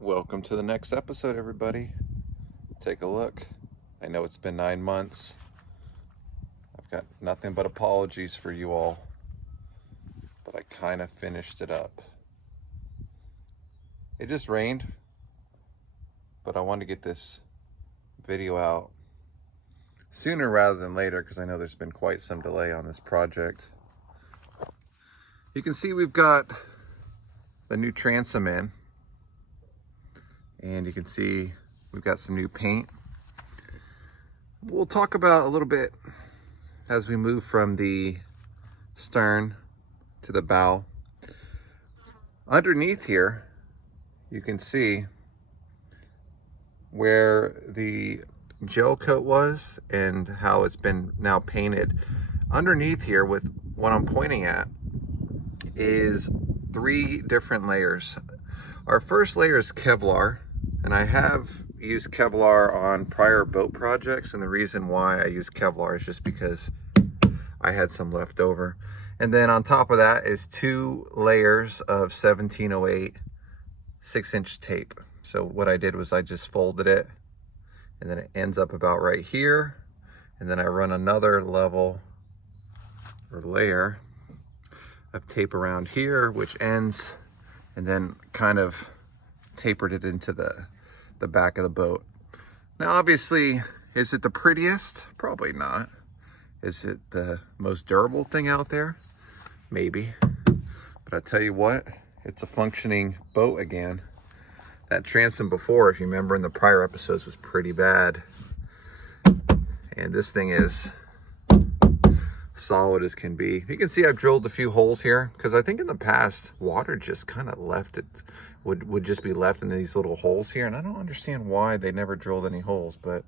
Welcome to the next episode, everybody. Take a look. I know it's been 9 months. I've got nothing but apologies for you all, but I kind of finished it up. It just rained, but I wanted to get this video out sooner rather than later because I know there's been quite some delay on this project. You can see we've got the new transom in, and you can see we've got some new paint. We'll talk about a little bit as we move from the stern to the bow. Underneath here, you can see where the gel coat was and how it's been now painted. Underneath here, with what I'm pointing at, is 3 different layers. Our first layer is Kevlar, and I have used Kevlar on prior boat projects, and the reason why I use Kevlar is just because I had some left over. And then on top of that is 2 layers of 1708 6-inch tape. So what I did was I just folded it, and then it ends up about right here, and then I run another level or layer of tape around here, which ends, and then kind of tapered it into the back of the boat. Now obviously, is it the prettiest? Probably not. Is it the most durable thing out there? Maybe. But I tell you what, it's a functioning boat again. That transom before, if you remember in the prior episodes, was pretty bad. And this thing is solid as can be. You can see I've drilled a few holes here because I think in the past, water just kind of left it, would just be left in these little holes here. And I don't understand why they never drilled any holes, but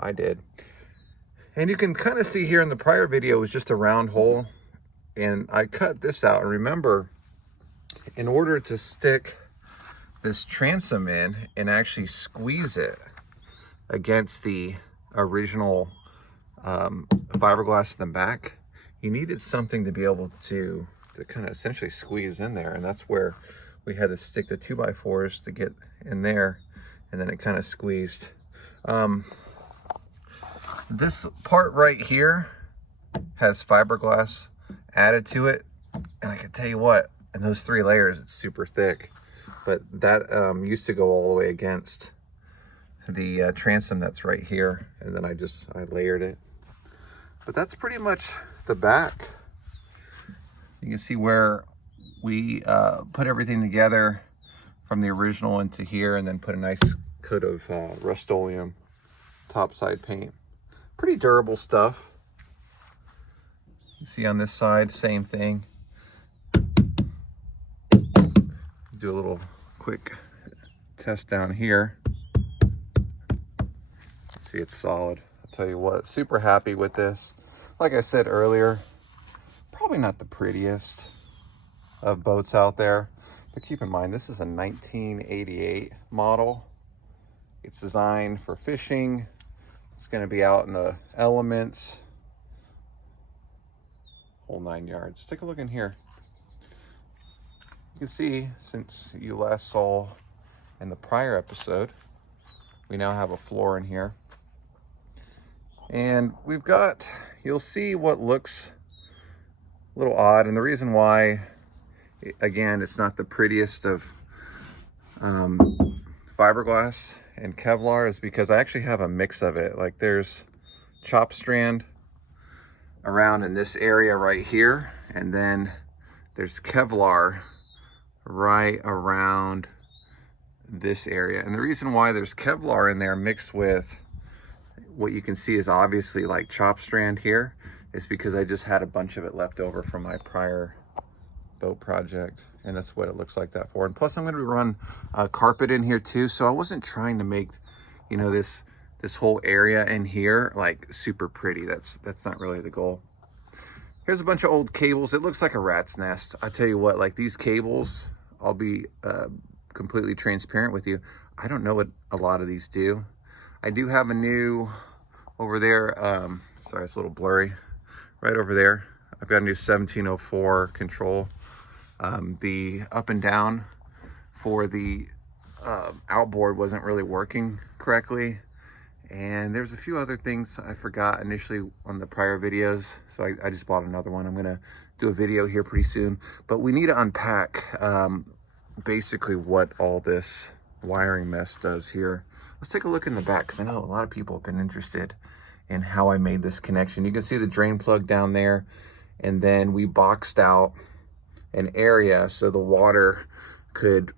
I did. And you can kind of see here in the prior video, it was just a round hole. And I cut this out. And remember, in order to stick this transom in and actually squeeze it against the original fiberglass in the back, you needed something to be able to kind of essentially squeeze in there. And that's where we had to stick the 2x4s to get in there, and then it kind of squeezed. This part right here has fiberglass added to it, and I can tell you what, in those 3 layers, it's super thick. But that used to go all the way against the transom that's right here, and then I layered it. But that's pretty much the back. You can see where we put everything together from the original into here, and then put a nice coat of Rust-Oleum topside paint. Pretty durable stuff. You see on this side, same thing. Do a little quick test down here. See, it's solid. I'll tell you what, super happy with this. Like I said earlier, probably not the prettiest of boats out there, but keep in mind, this is a 1988 model. It's designed for fishing. It's going to be out in the elements, whole 9 yards. Take a look in here. You can see, since you last saw in the prior episode, we now have a floor in here. And we've got, you'll see what looks a little odd. And the reason why, again, it's not the prettiest of fiberglass and Kevlar is because I actually have a mix of it. Like, there's chop strand around in this area right here, and then there's Kevlar right around this area. And the reason why there's Kevlar in there mixed with what you can see is obviously like chop strand here is because I just had a bunch of it left over from my prior boat project, and that's what it looks like that for. And plus, I'm going to run carpet in here too, so I wasn't trying to make, you know, this whole area in here like super pretty. That's not really the goal. Here's a bunch of old cables. It looks like a rat's nest. I tell you what, like these cables, I'll be completely transparent with you, I don't know what a lot of these do. I do have a new over there, sorry, it's a little blurry, right over there. I've got a new 1704 control. The up and down for the outboard wasn't really working correctly. And there's a few other things I forgot initially on the prior videos. So I just bought another one. I'm gonna do a video here pretty soon. But we need to unpack basically what all this wiring mess does here. Let's take a look in the back, because I know a lot of people have been interested in how I made this connection. You can see the drain plug down there, and then we boxed out an area so the water could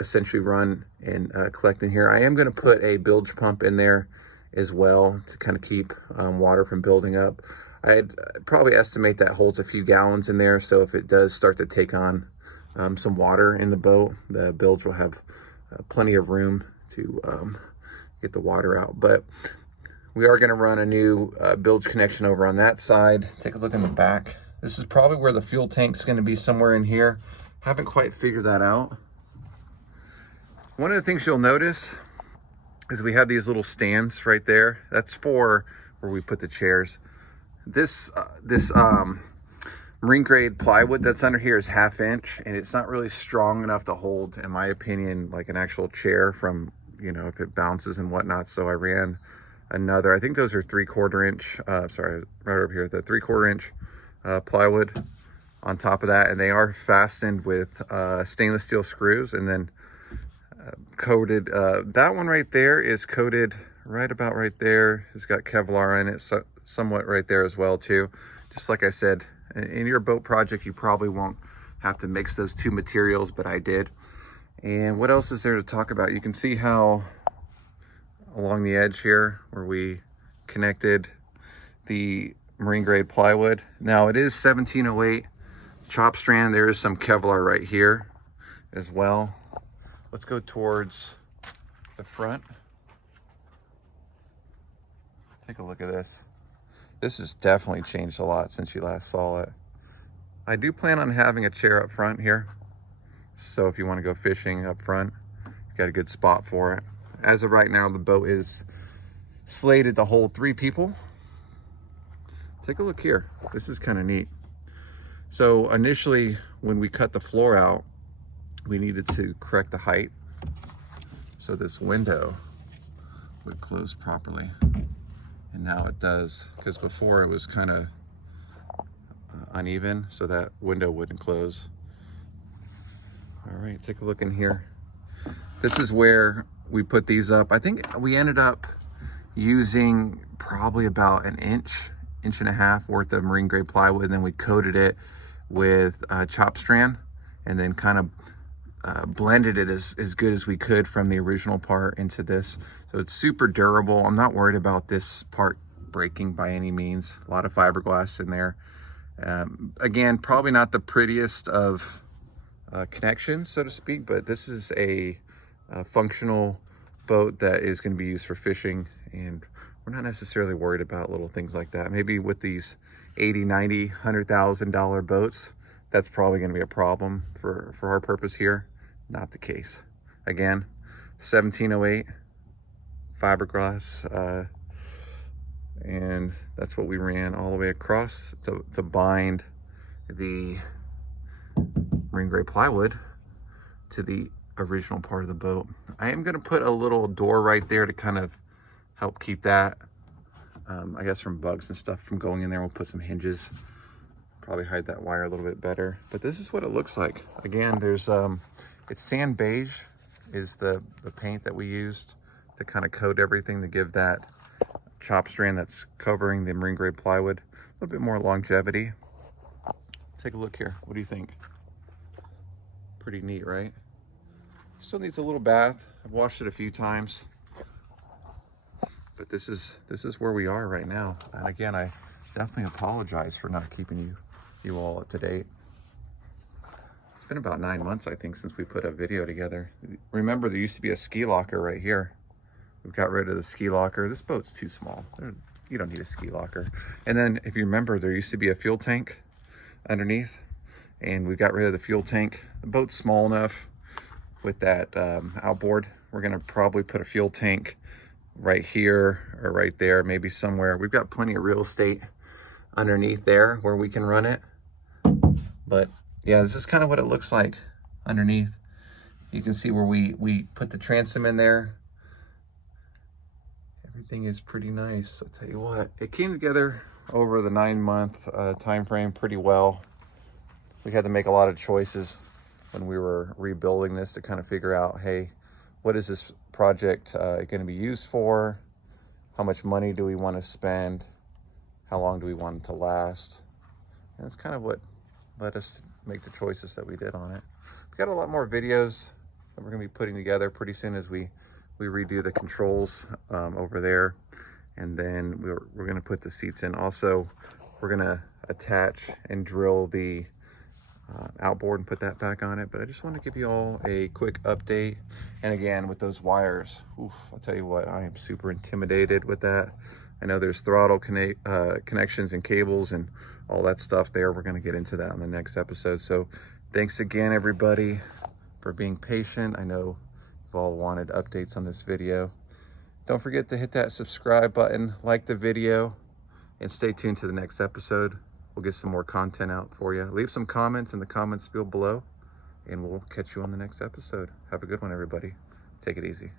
essentially run and collect in here. I am going to put a bilge pump in there as well to kind of keep water from building up. I'd probably estimate that holds a few gallons in there, so if it does start to take on some water in the boat, the bilge will have plenty of room to get the water out. But we are going to run a new bilge connection over on that side. Take a look in the back. This is probably where the fuel tank's going to be, somewhere in here. Haven't quite figured that out. One of the things you'll notice is we have these little stands right there. That's for where we put the chairs. This marine grade plywood that's under here is 1/2 inch, and it's not really strong enough to hold, in my opinion, like an actual chair from, you know, if it bounces and whatnot. So I ran another, I think those are 3/4 inch, sorry, right over here, the 3/4 inch plywood on top of that, and they are fastened with stainless steel screws, and then coated. That one right there is coated right about right there. It's got Kevlar in it, so somewhat right there as well too. Just like I said, in your boat project, you probably won't have to mix those two materials, but I did. And what else is there to talk about? You can see how along the edge here where we connected the marine grade plywood. Now it is 1708 chop strand. There is some Kevlar right here as well. Let's go towards the front. Take a look at this. This has definitely changed a lot since you last saw it. I do plan on having a chair up front here, so if you want to go fishing up front, you've got a good spot for it. As of right now, the boat is slated to hold 3 people. Take a look here. This is kind of neat. So initially, when we cut the floor out, we needed to correct the height so this window would close properly. And now it does, because before it was kind of uneven, so that window wouldn't close. All right, take a look in here. This is where we put these up. I think we ended up using probably about an inch and a half worth of marine grade plywood, and then we coated it with chop strand, and then kind of blended it as good as we could from the original part into this. So it's super durable. I'm not worried about this part breaking by any means. A lot of fiberglass in there. Again, probably not the prettiest of connections, so to speak, but this is a functional boat that is going to be used for fishing, and we're not necessarily worried about little things like that. Maybe with these $80,000, $90,000, $100,000 boats, that's probably going to be a problem. For our purpose here, not the case. Again, 1708 fiberglass, and that's what we ran all the way across to bind the marine grade plywood to the original part of the boat. I am going to put a little door right there to kind of help keep that, I guess, from bugs and stuff from going in there. We'll put some hinges, probably hide that wire a little bit better. But this is what it looks like. Again, there's it's sand beige is the paint that we used to kind of coat everything to give that chop strand that's covering the marine grade plywood a little bit more longevity. Take a look here. What do you think? Pretty neat, right? Still needs a little bath. I've washed it a few times, but this is where we are right now. And again, I definitely apologize for not keeping you all up to date. It's been about 9 months, I think, since we put a video together. Remember, there used to be a ski locker right here. We've got rid of the ski locker. This boat's too small. You don't need a ski locker. And then, if you remember, there used to be a fuel tank underneath, and we got rid of the fuel tank. The boat's small enough with that outboard. We're gonna probably put a fuel tank right here or right there, maybe somewhere. We've got plenty of real estate underneath there where we can run it. But yeah, this is kind of what it looks like underneath. You can see where we put the transom in there. Everything is pretty nice. I'll tell you what, it came together over the 9-month time frame pretty well. We had to make a lot of choices when we were rebuilding this to kind of figure out, hey, what is this project going to be used for? How much money do we want to spend? How long do we want it to last? And that's kind of what let us make the choices that we did on it. We've got a lot more videos that we're going to be putting together pretty soon as we redo the controls over there. And then we're going to put the seats in. Also, we're going to attach and drill the outboard and put that back on it. But I just want to give you all a quick update. And again, with those wires, oof, I'll tell you what, I am super intimidated with that. I know there's throttle connections and cables and all that stuff there. We're going to get into that on the next episode. So thanks again, everybody, for being patient. I know you've all wanted updates on this video. Don't forget to hit that subscribe button, like the video, and stay tuned to the next episode. We'll get some more content out for you. Leave some comments in the comments field below, and we'll catch you on the next episode. Have a good one, everybody. Take it easy.